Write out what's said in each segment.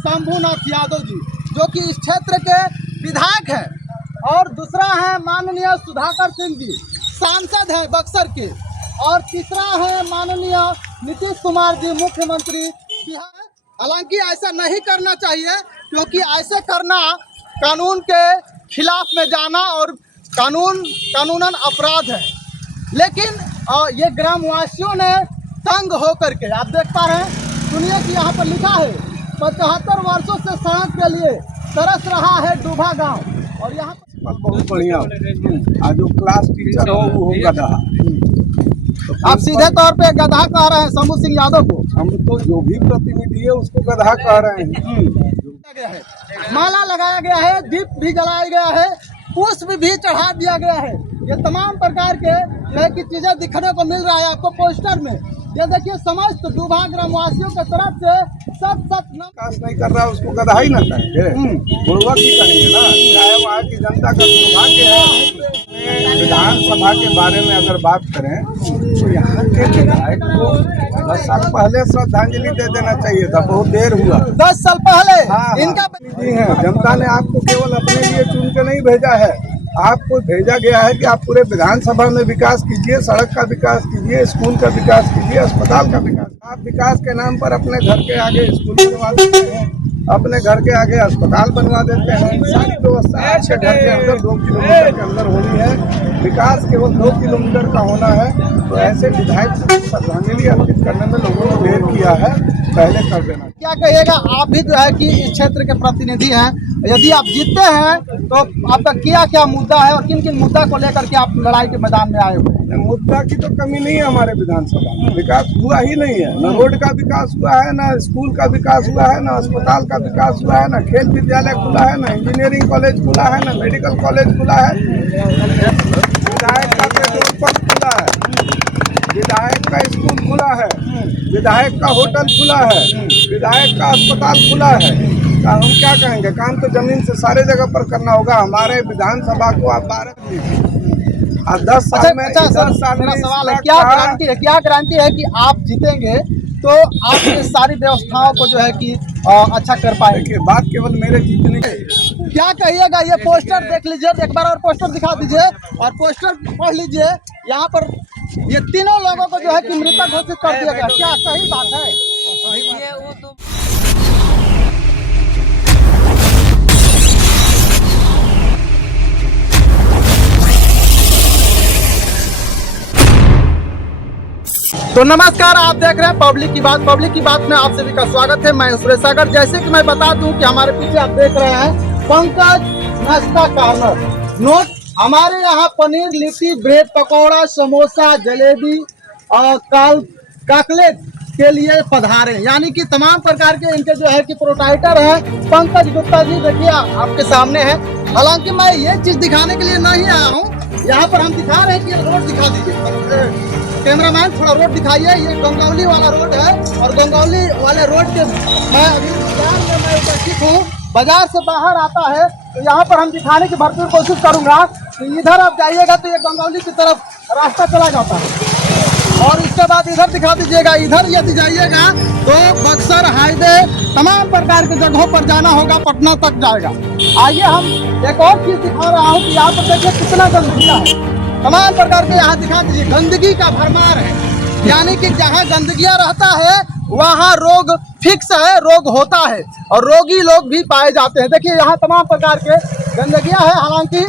शंभूनाथ यादव जी, जो कि इस क्षेत्र के विधायक हैं, और दूसरा है माननीय सुधाकर सिंह जी, सांसद हैं बक्सर के, और तीसरा है माननीय नीतीश कुमार जी, मुख्यमंत्री बिहार। हालांकि ऐसा नहीं करना चाहिए, क्योंकि ऐसे करना कानून के खिलाफ में जाना और कानूनन अपराध है। लेकिन ये ग्रामवासियों ने तंग होकर के, आप देख पा रहे हैं, सुनिए कि यहाँ पर लिखा है 75 वर्षों से सड़क के लिए तरस रहा है डूबा गांव। और यहाँ बहुत बढ़िया आज जो क्लास टीचर हो वो गधा। आप सीधे तौर पे गधा कह रहे हैं शंभू सिंह यादव को? हम तो जो भी प्रतिनिधि है उसको गधा कह रहे हैं। माला लगाया गया है, दीप भी जलाया गया है, पुष्प भी चढ़ा दिया गया है। ये तमाम प्रकार के जो है कि चीजें दिखने को मिल रहा है आपको पोस्टर में। ये देखिए, समस्त डूबा ग्रामवासियों की तरफ से सब विकास नहीं कर रहा है उसको गधा ही ना कहेंगे, बुड़वक ही कहेंगे ना। चाहे वहाँ की जनता का दुर्भाग्य है। विधानसभा के बारे में अगर बात करें तो यहाँ के विधायक को 10 साल पहले श्रद्धांजलि दे देना चाहिए था, बहुत देर हुआ। 10 साल पहले इनका प्रतिनिधि है। जनता ने आपको केवल अपने लिए चुन के नहीं भेजा है, आपको भेजा गया है कि आप पूरे विधानसभा में विकास कीजिए, सड़क का विकास कीजिए, स्कूल का विकास कीजिए, अस्पताल का विकास। आप विकास के नाम पर अपने घर के आगे स्कूल बनवा देते हैं, अपने घर के आगे अस्पताल बनवा देते हैं। सारी व्यवस्था आपके घर के अंदर 2 किलोमीटर के अंदर होनी है। विकास केवल 2 किलोमीटर का होना है। तो ऐसे विधायक को श्रद्धांजलि अर्पित करने में लोगों ने देर किया है, पहले कर देना। क्या कहिएगा, आप भी जो है कि इस क्षेत्र के प्रतिनिधि हैं, यदि आप जीतते हैं तो आपका क्या मुद्दा है और किन किन मुद्दा को लेकर के आप लड़ाई के मैदान में आए हुए हैं? मुद्दा की तो कमी नहीं है हमारे विधानसभा में, विकास हुआ ही नहीं है। न रोड का विकास हुआ है, न स्कूल का विकास हुआ है, न अस्पताल का विकास हुआ है, न खेल विद्यालय खुला है, न इंजीनियरिंग कॉलेज खुला है, न मेडिकल कॉलेज खुला है। विधायक का पेट्रोल पंप खुला है, विधायक का स्कूल खुला है, विधायक का होटल खुला है, विधायक का अस्पताल खुला है। हम क्या कहेंगे, काम तो जमीन से सारे जगह पर करना होगा। हमारे विधानसभा को आप 10 साल में 10 साल मेरा में सवाल है, क्या गारंटी है कि आप जीतेंगे तो आप ये सारी व्यवस्थाओं को जो है कि अच्छा कर पाएंगे? बात केवल मेरे जीतने की। क्या कहिएगा, ये पोस्टर देख लीजिए, एक बार और पोस्टर दिखा दीजिए और पोस्टर पढ़ लीजिए। यहाँ पर ये तीनों लोगों को जो है कि मृतक घोषित कर दिया गया। क्या सही बात है? तो नमस्कार, आप देख रहे हैं पब्लिक की बात। पब्लिक की बात में आप सभी का स्वागत है। मैं सुरेश सागर। जैसे कि मैं बता दूं कि हमारे पीछे आप देख रहे हैं पंकज नाश्ता कॉर्नर। नोट, हमारे यहाँ पनीर, लिट्टी, ब्रेड, पकौड़ा, समोसा, जलेबी और ककलेट के लिए पधारे, यानी कि तमाम प्रकार के इनके जो है कि प्रोप्राइटर हैं पंकज गुप्ता जी। देखिए आपके सामने है। हालांकि मैं ये चीज दिखाने के लिए नहीं आया हूँ, यहाँ पर हम दिखा रहे हैं कि रोड दिखा दीजिए। कैमरामैन थोड़ा रोड दिखाइए। ये गंगौली वाला रोड है और गंगौली वाले रोड के मैं अभी बाजार में मैं उपस्थित हूँ। बाजार से बाहर आता है तो यहाँ पर हम दिखाने की भरपूर कोशिश करूँगा कि इधर आप जाइएगा तो ये गंगौली की तरफ रास्ता चला जाता है, और इसके बाद इधर दिखा दीजिएगा। इधर यदि जाइएगा तो बक्सर हाईवे तमाम प्रकार के जगहों पर जाना होगा, पटना तक जाएगा। आइए हम एक और चीज़ दिखा रहा हूँ कि यहाँ पर देखिए कितना गंदगिया है। तमाम प्रकार के यहाँ दिखा दीजिए, गंदगी का भरमार है, यानी कि जहाँ गंदगिया रहता है वहाँ रोग फिक्स है, रोग होता है और रोगी लोग भी पाए जाते हैं। देखिए यहाँ तमाम प्रकार के गंदगिया है। हालांकि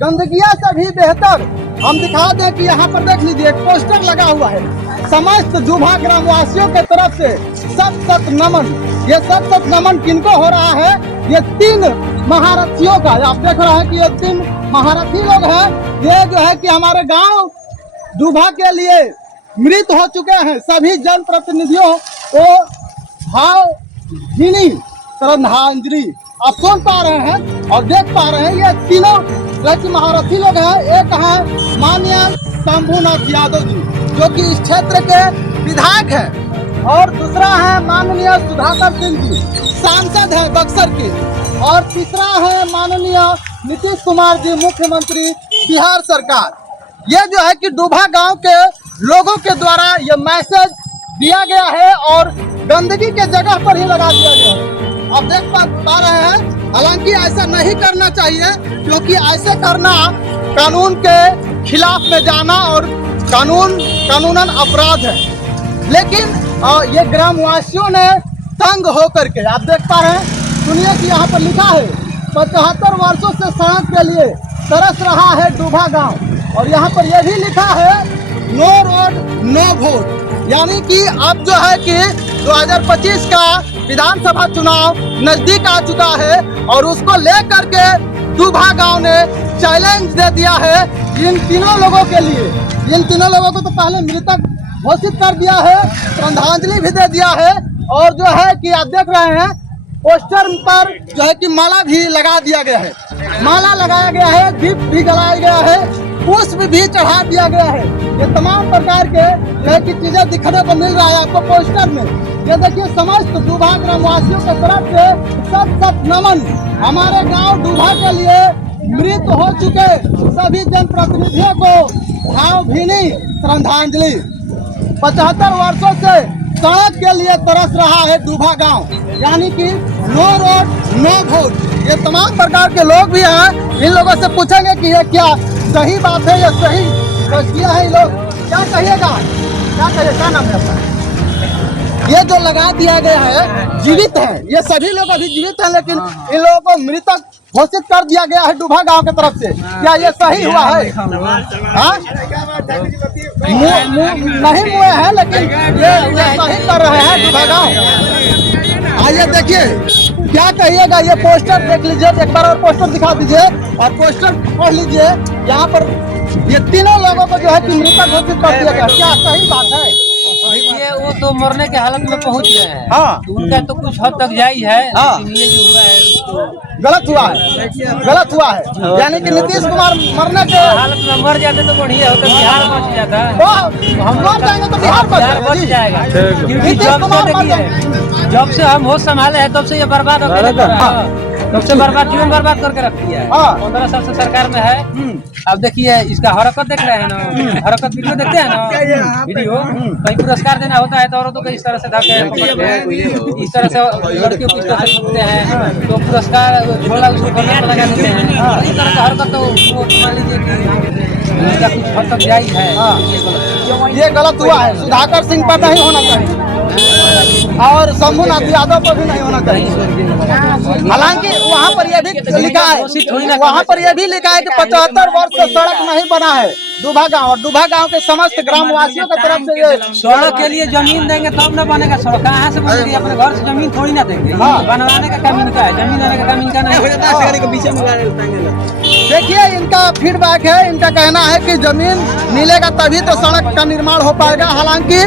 गंदगिया से भी बेहतर हम दिखा दें कि यहाँ पर देख लीजिए एक पोस्टर लगा हुआ है, समस्त डूबा ग्रामवासियों के तरफ से सत नमन। ये सत नमन किनको हो रहा है? ये 3 महारथियों का। आप देख रहे हैं कि ये 3 महारथी लोग हैं। ये जो है कि हमारे गांव डूबा के लिए मृत हो चुके हैं। सभी जनप्रतिनिधियों को भावभीनी श्रद्धांजलि आप सुन पा रहे हैं और देख पा रहे हैं। ये तीनों महारथी लोग हैं। एक है माननीय शंभूनाथ यादव जी, जो कि इस क्षेत्र के विधायक हैं, और दूसरा है माननीय सुधाकर सिंह जी, सांसद है बक्सर के, और तीसरा है माननीय नीतीश कुमार जी, मुख्यमंत्री बिहार सरकार। ये जो है कि डूबा गांव के लोगों के द्वारा ये मैसेज दिया गया है और गंदगी के जगह पर ही लगा दिया गया है। आप देख पा रहे हैं। हालांकि ऐसा नहीं करना चाहिए, क्योंकि ऐसे करना कानून के खिलाफ में जाना और कानूनन अपराध है। लेकिन ये ग्रामवासियों ने तंग होकर के, आप देख पा रहे हैं, सुनिए कि यहाँ पर लिखा है 75 वर्षों से सड़क के लिए तरस रहा है डूबा गांव। और यहाँ पर यह भी लिखा है नो रोड नो वोट, यानी कि अब जो है कि 2025 का विधानसभा चुनाव नजदीक आ चुका है और उसको लेकर के डूबा गांव ने चैलेंज दे दिया है इन तीनों लोगों के लिए। इन तीनों लोगों को तो पहले मृतक घोषित कर दिया है, श्रद्धांजलि भी दे दिया है, और जो है कि आप देख रहे हैं पोस्टर पर जो है कि माला भी लगा दिया गया है, माला लगाया गया है, दीप भी जलाया गया है, पुष्प भी चढ़ा दिया गया है। ये तमाम प्रकार के जो है कि चीजें दिखने को मिल रहा है आपको पोस्टर में। ये देखिए समस्त डूबा ग्रामवासियों की तरफ से सत नमन। हमारे गांव डूबा के लिए मृत हो चुके सभी जनप्रतिनिधियों को भावभीनी श्रद्धांजलि। 75 वर्षों से सड़क के लिए तरस रहा है डूबा गांव, यानी कि नो रोड नो वोट। ये तमाम प्रकार के लोग भी हैं, इन लोगों से पूछेंगे कि ये क्या सही बात है या सही किया है। ये लोग क्या कहिएगा, क्या कहिए, क्या नाम है आपका? ये जो लगा दिया गया है जीवित है, ये सभी लोग अभी जीवित हैं, लेकिन इन लोगों को मृतक घोषित कर दिया गया है डूबा गांव की तरफ से। क्या ये सही हुआ है? हाँ, नहीं हुए हैं, लेकिन ये सही कर रहे हैं डूबा गांव। आइए देखिए क्या कहिएगा। ये पोस्टर देख लीजिए, एक बार और पोस्टर दिखा दीजिए और पोस्टर पढ़ लीजिए। यहाँ पर ये तीनों लोगों को जो है कि मृतक घोषित कर दिया गया। क्या सही बात है? ये वो तो मरने के हालत में पहुंच गए हैं। हाँ, तो उनका तो कुछ हद तक जायज है। हाँ। लेकिन ये जो हुआ है तो गलत हुआ है, गलत हुआ है। यानी कि नीतीश कुमार मरने के हालत में मर जाते तो बढ़िया होता, बिहार बच जाता। तो हम मर जाएंगे तो बिहार बच जाएगा। क्योंकि नीतीश जब कुमार से मर देखिए, जब से हम होश संभाले हैं तब से ये बर्बाद हो गया। तब से बर्बाद, जीवन बर्बाद करके रख दिया है। 15 साल से सरकार में है। अब देखिए इसका हरकत देख रहे हैं ना, हरकत वीडियो देखते हैं ना, वीडियो कहीं पुरस्कार देना होता है तो औरतों को इस तरह से धक्के पकड़ते हैं, इस तरह से लड़कियों को इस तरह से छूटते हैं, तो पुरस्कार झोला उसको गले में लगा देते हैं। इस तरह का हरकत तो वो मान लीजिए कि इसका कुछ हद तक जायज है। ये गलत हुआ है। सुधाकर सिंह पर नहीं होना चाहिए और शंभुनाथ यादव पर भी नहीं होना चाहिए। हालांकि वहाँ पर यह भी लिखा है, वहाँ पर यह भी लिखा है कि 75 वर्ष से सड़क नहीं बना है डूबा गांव, और डूबा गांव के समस्त ग्रामवासियों की तरफ से ये सड़क के लिए जमीन देंगे तब न बनेगा सड़क। कहाँ से बनेगी? अपने घर से जमीन थोड़ी ना देंगे। बनवाने का काम इनका है, जमीन देने का काम इनका नहीं है। देखिए इनका फीडबैक है, इनका कहना है कि जमीन मिलेगा तभी तो सड़क का निर्माण हो पाएगा। हालांकि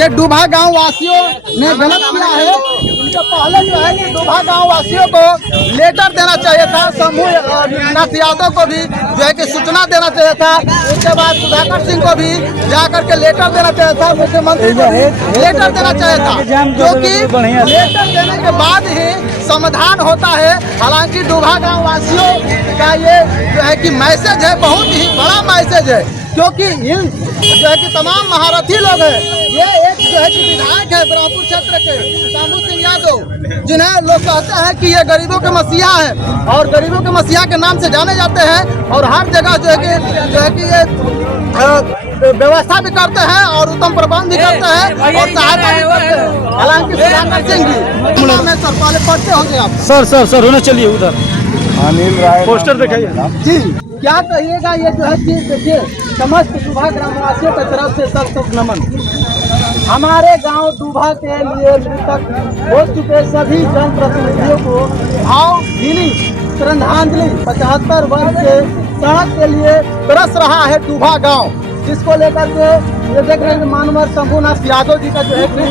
ये डूबा गांव वासियों ने गलत किया है। इनका पहले जो है कि डूबा गांव वासियों को लेटर देना चाहिए था, शंभुनाथ यादव को भी जो है कि सूचना देना चाहिए था। उसके बाद सुधाकर सिंह को भी जाकर के लेटर देना चाहिए था, मुख्यमंत्री को भी लेटर देना चाहिए था, क्योंकि लेटर देने के बाद ही समाधान होता है। हालांकि डूबा गांव वासियों का ये जो है कि मैसेज है, बहुत ही बड़ा मैसेज है, क्योंकि इन जो है कि तमाम महारथी लोग हैं। ये एक जो है कि विधायक है ब्रह्मपुर क्षेत्र के शंभू सिंह यादव, जिन्हें लोग कहते हैं कि ये गरीबों के मसीहा है और गरीबों के मसीहा के नाम से जाने जाते हैं, और हर जगह जो है कि ये व्यवस्था भी करते हैं और उत्तम प्रबंध भी करते हैं और सहायता भी करते हैं। हालांकि सुधाकर सिंह जी सर पहले पढ़ते होंगे आप। सर होना चलिए उधर अनिल राय पोस्टर दिखाइए जी, क्या कहिएगा? ये जो है कि देखिए समस्त डूबा ग्रामवासियों की तरफ से सब नमन। हमारे गांव डूबा के लिए मृतक हो चुके सभी जनप्रतिनिधियों को भावभीनी श्रद्धांजलि। 75 वर्ष से सड़क के लिए तरस रहा है डूबा गांव, जिसको लेकर के ये देख रहे हैं मानवर शंभुनाथ यादव जी का जो है कि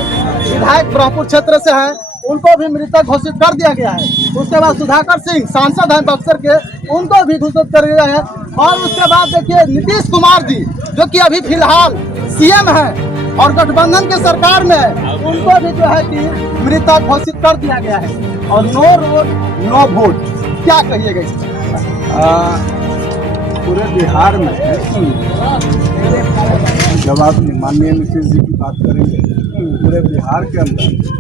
विधायक ब्रह्मपुर क्षेत्र से है, उनको भी मृतक घोषित कर दिया गया है। उसके बाद सुधाकर सिंह सांसद हैं बक्सर के, उनको भी घोषित कर दिया है। और उसके बाद देखिए नीतीश कुमार जी जो कि अभी फिलहाल सीएम हैं और गठबंधन के सरकार में है, उनको भी जो है कि मृतक घोषित कर दिया गया है। और नो रोड नो वोट, क्या कहिएगा इसमें? पूरे बिहार में जब आप माननीय नीतीश जी की बात करेंगे, पूरे बिहार के अंदर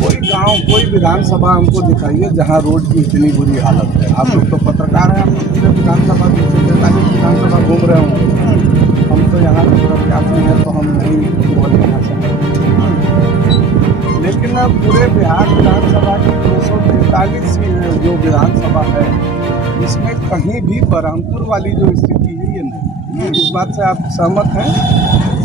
कोई गांव कोई विधानसभा हमको दिखाइए जहां रोड की इतनी बुरी हालत है। आप लोग तो पत्रकार हैं, आप लोग पूरे विधानसभा 243 विधानसभा घूम रहे होंगे। हम तो यहाँ के प्रत्याशी हैं तो हम नहीं बोल यहाँ से, लेकिन अब पूरे बिहार विधानसभा की 243 जो विधानसभा है इसमें कहीं भी बरहमपुर वाली जो स्थिति है ये नहीं। इस बात से आप सहमत हैं?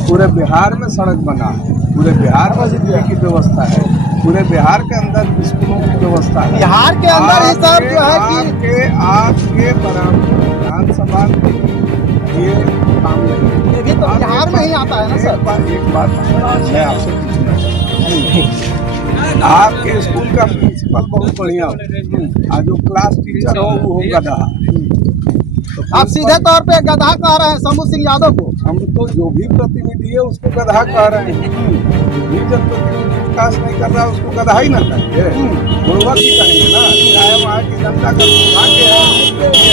पूरे बिहार में सड़क बना है, पूरे बिहार में बिजली की व्यवस्था है, पूरे बिहार के अंदर स्कूलों की व्यवस्था है। बिहार के अंदर ही सब जो है कि आपके बरहमपुर विधानसभा में ये काम नहीं है। ये भी तो बिहार में ही आता है ना सर। एक बात मैं आपसे पूछना चाहता हूँ, आपके स्कूल का प्रिंसिपल बहुत बढ़िया हो, जो क्लास टीचर हो वो गधा। आप सीधे तौर पे गधा कह रहे हैं शंभू सिंह यादव को। हम तो जो भी प्रतिनिधि है उसको गधा कह रहे हैं। जो भी जनप्रतिनिधि विकास नहीं कर रहा उसको गधा ही ना कहेंगे, गुणवत्ता ही कहेंगे ना। चाहे वहाँ की जनता का दुर्भाग्य है कि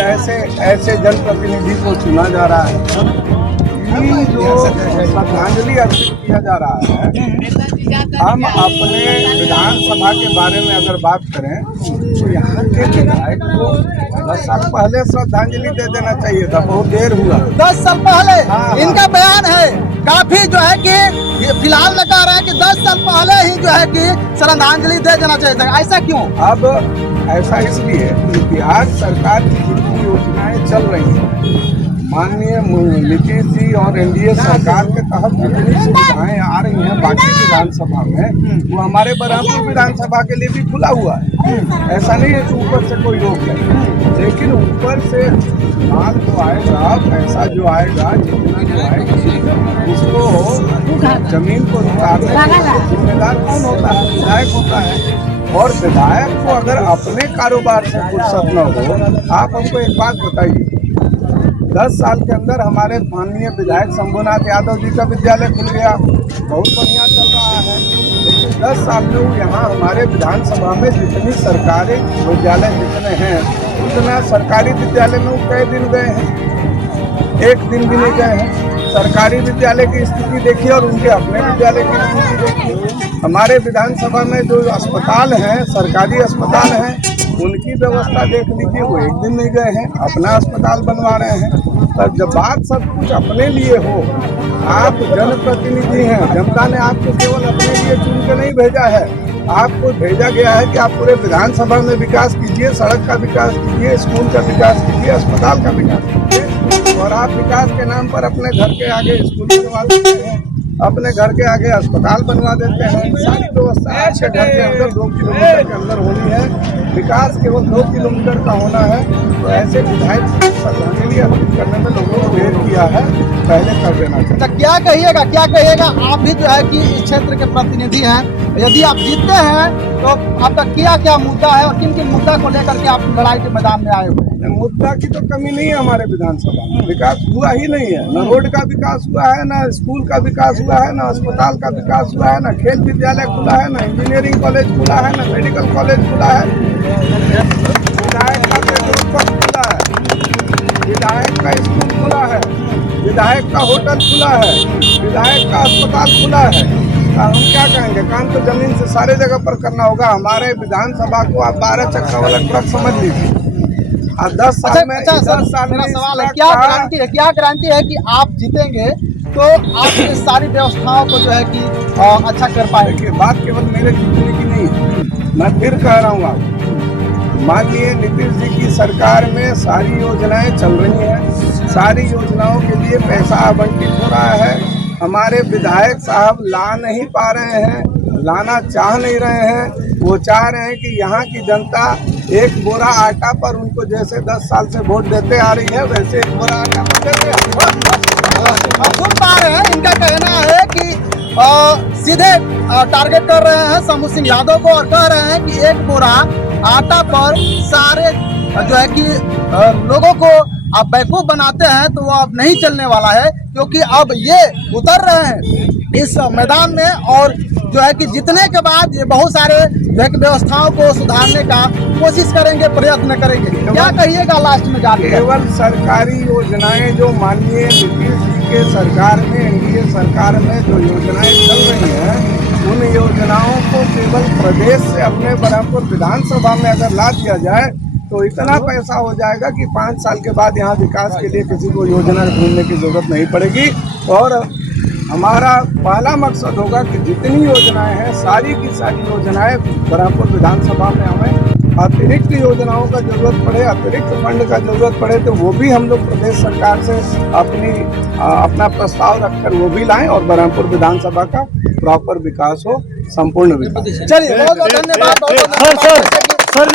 ऐसे जनप्रतिनिधि को चुना जा रहा है। ये जो श्रद्धांजलि अर्पित किया जा रहा है, हम अपने विधानसभा के बारे में अगर बात करें तो यहाँ के विधायक को 10 साल पहले श्रद्धांजलि दे देना चाहिए था, बहुत देर हुआ। 10 साल पहले हाँ। इनका बयान है काफी जो है कि ये फिलहाल में कह रहा है कि 10 साल पहले ही जो है कि श्रद्धांजलि दे देना चाहिए था। ऐसा क्यों? अब ऐसा इसलिए कि बिहार सरकार की जितनी योजनाएं चल रही हैं, माननीय नीतीश जी और एनडीए सरकार के तहत जितनी सुविधाएं आ रही हैं बाकी विधानसभा में, वो हमारे बरहमपुर विधानसभा के लिए भी खुला हुआ है। ऐसा नहीं है कि ऊपर से कोई रोक ले, लेकिन ऊपर से माल जो आएगा, पैसा जो आएगा, जितना जो आएगा, उसको जमीन को उतारने का जिम्मेदार कौन होता है? विधायक होता है। और विधायक को अगर अपने कारोबार से फुर्सत न हो, आप हमको एक बात बताइए, 10 साल के अंदर हमारे माननीय विधायक शंभुनाथ यादव जी का विद्यालय खुल गया, बहुत बढ़िया चल रहा है। लेकिन 10 साल में यहाँ हमारे विधानसभा में जितनी सरकारी विद्यालय जितने हैं, उतना सरकारी विद्यालय में वो कई दिन गए हैं? एक दिन भी नहीं गए हैं। सरकारी विद्यालय की स्थिति देखिए और उनके अपने विद्यालय की स्थिति देखिए। हमारे विधानसभा में जो अस्पताल हैं, सरकारी अस्पताल हैं, उनकी व्यवस्था देख लीजिए, वो एक दिन नहीं गए हैं, अपना अस्पताल बनवा रहे हैं। पर जब बात सब कुछ अपने लिए हो, आप जनप्रतिनिधि हैं, जनता ने आपको केवल अपने लिए चुन के नहीं भेजा है, आपको भेजा गया है कि आप पूरे विधानसभा में विकास कीजिए, सड़क का विकास कीजिए, स्कूल का विकास कीजिए, अस्पताल का विकास कीजिए। और आप विकास के नाम पर अपने घर के आगे स्कूल बनवा देते हैं, अपने घर के आगे अस्पताल बनवा देते हैं। सारी व्यवस्था आपके घर के अंदर 2 किलोमीटर के अंदर होनी है, विकास केवल 2 किलोमीटर का होना है। तो ऐसे विधायक श्रद्धांजलि अर्पित करने में लोगों ने देर किया है, पहले कर देना चाहिए। तो क्या कहिएगा आप भी जो है कि इस क्षेत्र के प्रतिनिधि हैं, यदि आप जीतते हैं तो आपका क्या मुद्दा है और किन मुद्दा को लेकर के आप लड़ाई के मैदान में आए हुए हैं? मुद्दा की तो कमी नहीं है हमारे विधानसभा में, विकास हुआ ही नहीं है। न रोड का विकास हुआ है, न स्कूल का विकास हुआ है, न अस्पताल का विकास हुआ है, न खेल विद्यालय खुला है, न इंजीनियरिंग कॉलेज खुला है, न मेडिकल कॉलेज खुला है। विधायक का पेट्रोल पंप खुला है, विधायक का स्कूल खुला है, विधायक का होटल खुला है, विधायक का अस्पताल खुला है। हम क्या कहेंगे? काम तो जमीन से सारे जगह पर करना होगा। हमारे विधानसभा को आप 12 चक्का वाला ट्रक समझ लीजिए। 10 साल में अच्छा सर, मेरा सवाल है, क्या गारंटी है कि आप जीतेंगे तो आप ये सारी व्यवस्थाओं को जो है कि अच्छा कर पाएंगे? देखिए, बात केवल मेरे जीतने की नहीं है, मैं फिर कह रहा हूँ आपको, माननीय नीतीश जी की सरकार में सारी योजनाएं चल रही हैं, सारी योजनाओं के लिए पैसा आवंटित हो रहा है। हमारे विधायक साहब ला नहीं पा रहे हैं, लाना चाह नहीं रहे हैं। वो चाह रहे हैं कि यहाँ की जनता एक बोरा आटा पर उनको जैसे 10 साल से वोट देते आ रही है, वैसे एक बोरा आटा पर देते हम सुन पा रहे हैं, इनका कहना है कि सीधे टारगेट कर रहे हैं शंभू सिंह यादव को और कह रहे हैं कि एक बोरा आटा पर सारे जो है कि लोगों को आप बेवकूफ बनाते हैं, तो वो अब नहीं चलने वाला है, क्योंकि अब ये उतर रहे हैं इस मैदान में और जो है कि जीतने के बाद ये बहुत सारे जो है कि व्यवस्थाओं को सुधारने का कोशिश करेंगे, प्रयत्न करेंगे। क्या कहिएगा लास्ट में जाके? केवल सरकारी योजनाएं जो माननीय नीतीश जी के सरकार में, एनडीए सरकार में जो योजनाएं चल रही हैं, उन योजनाओं को केवल प्रदेश से अपने बराबर विधानसभा में अगर ला दिया जाए तो इतना पैसा हो जाएगा कि 5 साल के बाद यहाँ विकास के लिए किसी को योजना ढूंढने की जरूरत नहीं पड़ेगी। और हमारा पहला मकसद होगा कि जितनी योजनाएं हैं सारी की सारी योजनाएं बराबर विधानसभा में हमें अतिरिक्त योजनाओं का जरूरत पड़े, अतिरिक्त फंड का जरूरत पड़े तो वो भी हम लोग प्रदेश सरकार से अपना प्रस्ताव रखकर वो भी लाएं और बरहमपुर विधानसभा का प्रॉपर विकास हो, संपूर्ण विकास। चलिए बहुत बहुत धन्यवाद। सर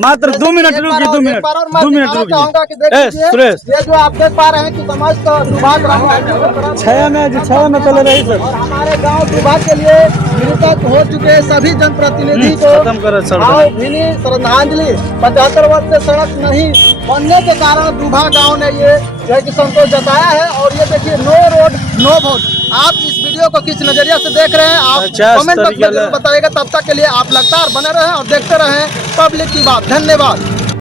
मात्र 2 मिनट रुकिए, 2 मिनट चाहूंगा कि देखिए सुरेश ये जो आप देख पा रहे हैं कि समस्त विभाग छाया में चले रही सर। और हमारे गांव विभाग के लिए मृतक हो चुके सभी जनप्रतिनिधि को खत्म करो सर। भावभीनी श्रद्धांजलि। 75 वर्ष से सड़क नहीं बनने के कारण दुभा गांव ने ये जो है कि संतोष जताया है। और ये देखिए नो रोड नो वोट। आप इस वीडियो को किस नजरिया से देख रहे हैं आप कमेंट बॉक्स में जरूर बताइएगा। तब तक के लिए आप लगातार बने रहें और देखते रहें पब्लिक की बात। धन्यवाद।